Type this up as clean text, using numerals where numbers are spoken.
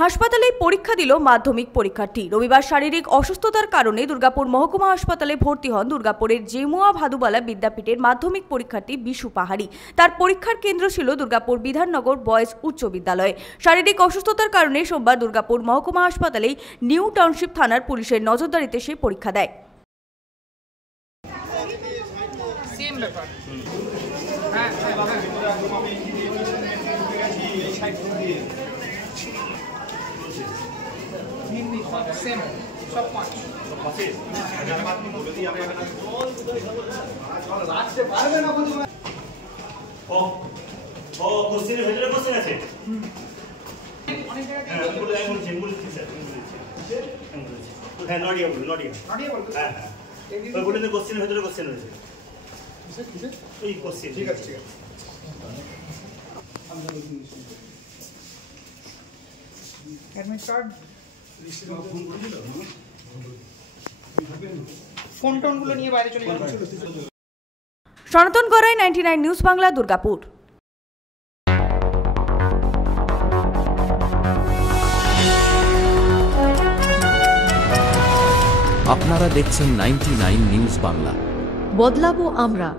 হাসপাতালে পরীক্ষা দিল মাধ্যমিক পরীক্ষার্থী। রবিবার শারীরিক অসুস্থতার কারণে দুর্গাপুর মহকুমা হাসপাতালে ভর্তি হন দুর্গাপুরের জেমুয়া ভাদুবালা বিদ্যাপীঠের মাধ্যমিক পরীক্ষার্থী বিশু পাহাড়ি। তার পরীক্ষার কেন্দ্র ছিল দুর্গাপুর বিধাননগর বয়েজ উচ্চ বিদ্যালয়ে। শারীরিক অসুস্থতার কারণে সোমবার দুর্গাপুর মহকুমা হাসপাতালে নিউ টাউনশিপ থানার পুলিশের নজরদারিতে সে পরীক্ষা দেয়। সনাতন গড়াই, 99 নিউজ বাংলা, দুর্গাপুর। আপনারা দেখছেন 99 নিউজ বাংলা। বদলাবো আমরা।